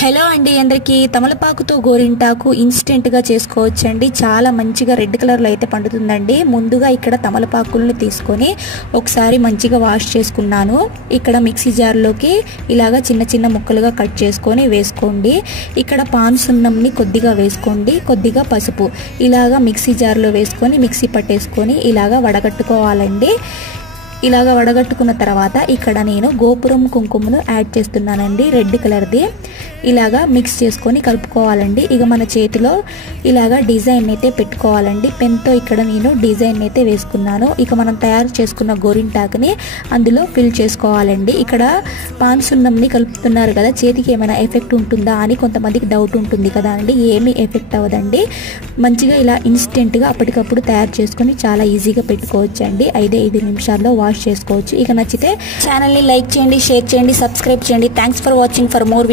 Hello అండి అందరికీ తమలపాకుతో గోరింటాకు ఇన్స్టెంట్ గా చేసుకోవచ్చండి. చాలా మంచిగా రెడ్ కలర్ లో అయితే పండుతుందండి. ముందుగా ఇక్కడ తమలపాకులను తీసుకొని ఒకసారి మంచిగా వాష్ చేసుకున్నాను. ఇక్కడ మిక్సీ జార్ లోకి ఇలాగా చిన్న చిన్న ముక్కలుగా కట్ చేసుకొని వేసుకోండి. ఇక్కడ పాన్ సున్నంని కొద్దిగా వేసుకోండి, కొద్దిగా పసుపు ఇలాగా మిక్సీ జార్ లో వేసుకొని మిక్సీ పట్టేసుకొని ఇలాగా వడగట్టుకోవాలండి. ఇలాగా వడగట్టుకున్న తర్వాత ఇక్కడ నేను గోపురం కుంకుమను యాడ్ చేస్తున్నానండి, రెడ్ కలర్ది. ఇలాగా మిక్స్ చేసుకొని కలుపుకోవాలండి. ఇక మన చేతిలో ఇలాగా డిజైన్ అయితే పెట్టుకోవాలండి. పెన్తో ఇక్కడ నేను డిజైన్ అయితే వేసుకున్నాను. ఇక మనం తయారు చేసుకున్న గోరింటాకుని అందులో ఫిల్ చేసుకోవాలండి. ఇక్కడ పాన్ సున్నంని కలుపుతున్నారు కదా, చేతికి ఏమైనా ఎఫెక్ట్ ఉంటుందా అని కొంతమందికి డౌట్ ఉంటుంది కదా అండి. ఏమీ ఎఫెక్ట్ అవ్వదండి. మంచిగా ఇలా ఇన్స్టెంట్గా అప్పటికప్పుడు తయారు చేసుకొని చాలా ఈజీగా పెట్టుకోవచ్చండి. 5 నిమిషాల్లో వాష్ చేసుకోవచ్చు. ఇక నచ్చితే ఛానల్ని లైక్ చేయండి, షేర్ చేయండి, సబ్స్క్రైబ్ చేయండి. Thanks for watching. For more